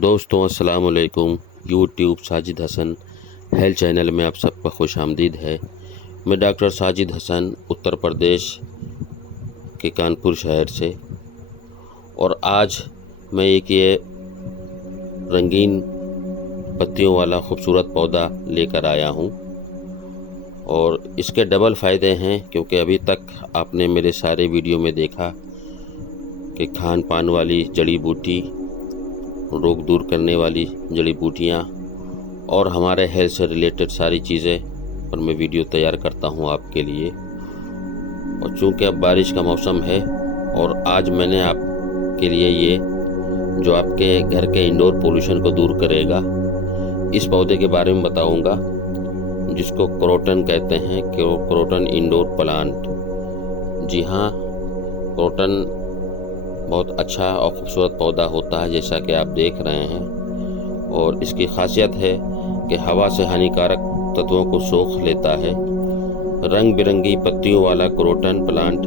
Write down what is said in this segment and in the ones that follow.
दोस्तों अस्सलाम वालेकुम। YouTube Sajid Hasan health channel में आप सबका खुश आमदीद है। मैं डॉक्टर साजिद हसन उत्तर प्रदेश के कानपुर शहर से, और आज मैं ये रंगीन पत्तियों वाला खूबसूरत पौधा लेकर आया हूँ। और इसके डबल फ़ायदे हैं, क्योंकि अभी तक आपने मेरे सारे वीडियो में देखा कि खान पान वाली जड़ी बूटी, रोग दूर करने वाली जड़ी बूटियाँ और हमारे हेल्थ से रिलेटेड सारी चीज़ें पर मैं वीडियो तैयार करता हूँ आपके लिए। और चूँकि अब बारिश का मौसम है, और आज मैंने आपके लिए ये जो आपके घर के इंडोर पोल्यूशन को दूर करेगा, इस पौधे के बारे में बताऊँगा, जिसको क्रोटन कहते हैं, क्रोटन इंडोर प्लांट। जी हाँ, क्रोटन बहुत अच्छा और ख़ूबसूरत पौधा होता है, जैसा कि आप देख रहे हैं। और इसकी खासियत है कि हवा से हानिकारक तत्वों को सोख लेता है। रंग बिरंगी पत्तियों वाला क्रोटन प्लांट,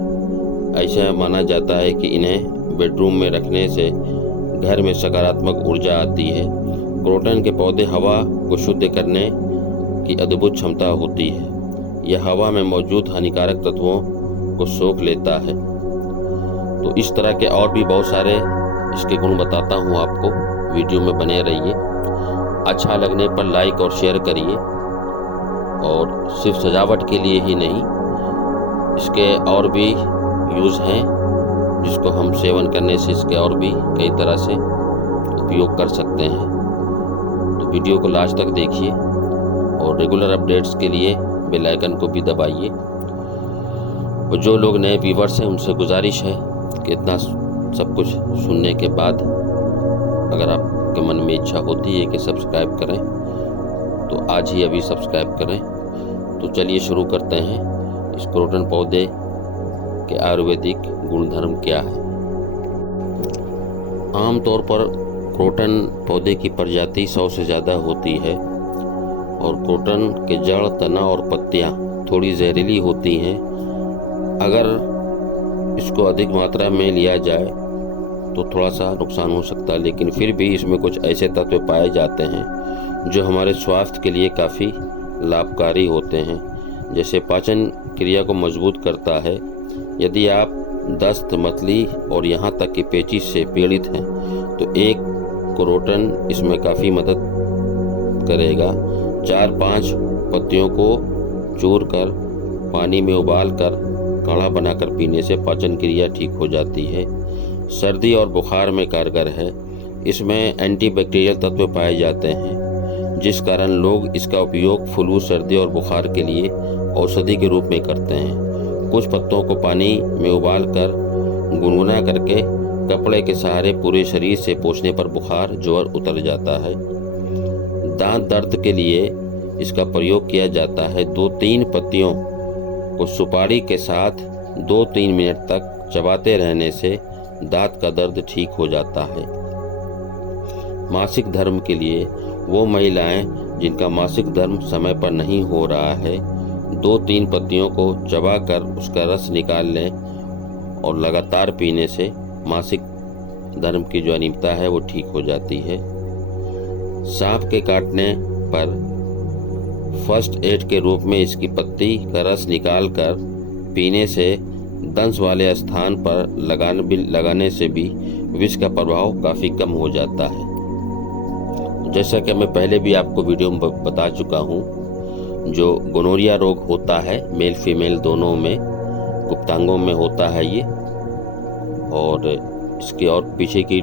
ऐसा माना जाता है कि इन्हें बेडरूम में रखने से घर में सकारात्मक ऊर्जा आती है। क्रोटन के पौधे हवा को शुद्ध करने की अद्भुत क्षमता होती है। यह हवा में मौजूद हानिकारक तत्वों को सोख लेता है। तो इस तरह के और भी बहुत सारे इसके गुण बताता हूँ आपको, वीडियो में बने रहिए। अच्छा लगने पर लाइक और शेयर करिए। और सिर्फ सजावट के लिए ही नहीं, इसके और भी यूज़ हैं, जिसको हम सेवन करने से इसके और भी कई तरह से उपयोग कर सकते हैं। तो वीडियो को लास्ट तक देखिए, और रेगुलर अपडेट्स के लिए बेल आइकन को भी दबाइए। और जो लोग नए व्यूवर्स हैं, उनसे गुजारिश है कि इतना सब कुछ सुनने के बाद अगर आपके मन में इच्छा होती है कि सब्सक्राइब करें, तो आज ही अभी सब्सक्राइब करें। तो चलिए शुरू करते हैं। इस क्रोटन पौधे के आयुर्वेदिक गुणधर्म क्या है। आमतौर पर क्रोटन पौधे की प्रजाति 100 से ज़्यादा होती है, और क्रोटन के जड़, तना और पत्तियां थोड़ी जहरीली होती हैं। अगर इसको अधिक मात्रा में लिया जाए तो थोड़ा सा नुकसान हो सकता है, लेकिन फिर भी इसमें कुछ ऐसे तत्व पाए जाते हैं जो हमारे स्वास्थ्य के लिए काफ़ी लाभकारी होते हैं। जैसे पाचन क्रिया को मजबूत करता है। यदि आप दस्त, मतली और यहाँ तक कि पेचिश से पीड़ित हैं, तो एक क्रोटन इसमें काफ़ी मदद करेगा। 4-5 पत्तियों को चूर कर पानी में उबाल कर काढ़ा बनाकर पीने से पाचन क्रिया ठीक हो जाती है। सर्दी और बुखार में कारगर है। इसमें एंटीबैक्टीरियल तत्व पाए जाते हैं, जिस कारण लोग इसका उपयोग फ्लू, सर्दी और बुखार के लिए औषधि के रूप में करते हैं। कुछ पत्तों को पानी में उबाल कर गुनगुना करके कपड़े के सहारे पूरे शरीर से पोंछने पर बुखार, ज्वर उतर जाता है। दांत दर्द के लिए इसका प्रयोग किया जाता है। 2-3 पत्तियों को सुपारी के साथ 2-3 मिनट तक चबाते रहने से दांत का दर्द ठीक हो जाता है। मासिक धर्म के लिए वो महिलाएं जिनका मासिक धर्म समय पर नहीं हो रहा है, 2-3 पत्तियों को चबाकर उसका रस निकाल लें, और लगातार पीने से मासिक धर्म की जो अनियमितता है वो ठीक हो जाती है। सांप के काटने पर फर्स्ट एड के रूप में इसकी पत्ती का रस निकालकर पीने से दंश वाले स्थान पर लगाने से भी विष का प्रभाव काफ़ी कम हो जाता है। जैसा कि मैं पहले भी आपको वीडियो में बता चुका हूँ, जो गोनोरिया रोग होता है, मेल फीमेल दोनों में, गुप्तांगों में होता है ये। और इसके और पीछे की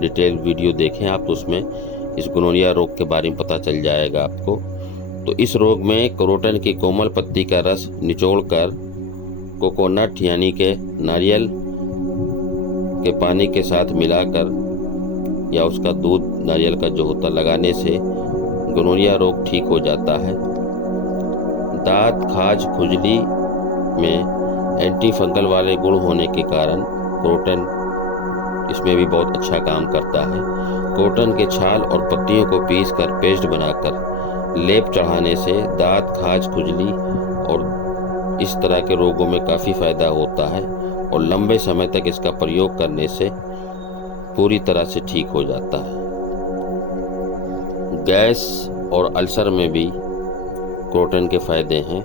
डिटेल वीडियो देखें आप, तो उसमें इस गोनोरिया रोग के बारे में पता चल जाएगा आपको। तो इस रोग में क्रोटन की कोमल पत्ती का रस निचोड़कर कोकोनट यानी के नारियल के पानी के साथ मिलाकर, या उसका दूध नारियल का जो होता लगाने से गोनोरिया रोग ठीक हो जाता है। दांत, खाज, खुजली में एंटी फंगल वाले गुण होने के कारण क्रोटन इसमें भी बहुत अच्छा काम करता है। क्रोटन के छाल और पत्तियों को पीसकर पेस्ट बनाकर लेप चढ़ाने से दांत, खाज, खुजली और इस तरह के रोगों में काफ़ी फ़ायदा होता है, और लंबे समय तक इसका प्रयोग करने से पूरी तरह से ठीक हो जाता है। गैस और अल्सर में भी क्रोटन के फ़ायदे हैं।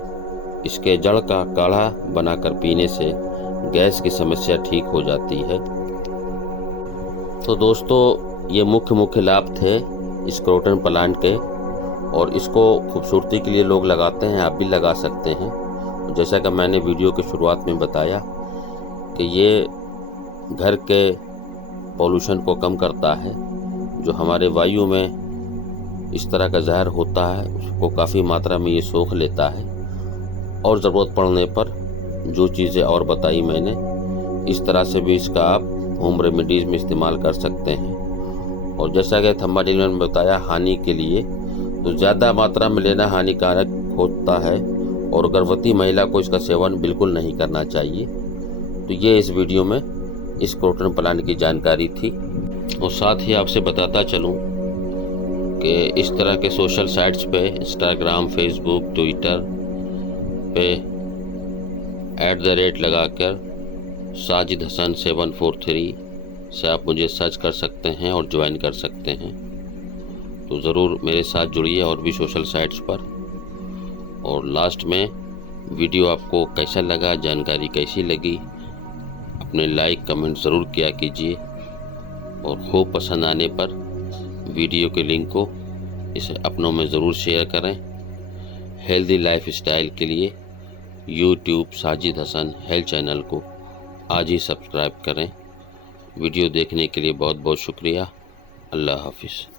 इसके जड़ का काढ़ा बनाकर पीने से गैस की समस्या ठीक हो जाती है। तो दोस्तों, ये मुख्य लाभ थे इस क्रोटन प्लांट के, और इसको खूबसूरती के लिए लोग लगाते हैं, आप भी लगा सकते हैं। जैसा कि मैंने वीडियो की शुरुआत में बताया कि ये घर के पॉल्यूशन को कम करता है। जो हमारे वायु में इस तरह का जहर होता है उसको काफ़ी मात्रा में ये सोख लेता है, और ज़रूरत पड़ने पर जो चीज़ें और बताई मैंने, इस तरह से भी इसका आप होम रेमेडीज़ में इस्तेमाल कर सकते हैं। और जैसा कि थंबनेल में बताया, हानि के लिए तो ज़्यादा मात्रा में लेना हानिकारक होता है, और गर्भवती महिला को इसका सेवन बिल्कुल नहीं करना चाहिए। तो ये इस वीडियो में इस क्रोटन प्लांट की जानकारी थी। और साथ ही आपसे बताता चलूँ कि इस तरह के सोशल साइट्स पे, इंस्टाग्राम, फेसबुक, ट्विटर पे @ लगाकर साजिद हसन 743 से आप मुझे सर्च कर सकते हैं और ज्वाइन कर सकते हैं। तो ज़रूर मेरे साथ जुड़िए और भी सोशल साइट्स पर। और लास्ट में वीडियो आपको कैसा लगा, जानकारी कैसी लगी, अपने लाइक कमेंट ज़रूर किया कीजिए। और खूब पसंद आने पर वीडियो के लिंक को इसे अपनों में ज़रूर शेयर करें। हेल्दी लाइफ स्टाइल के लिए YouTube Sajid Hasan health channel को आज ही सब्सक्राइब करें। वीडियो देखने के लिए बहुत बहुत शुक्रिया। अल्लाह हाफिज़।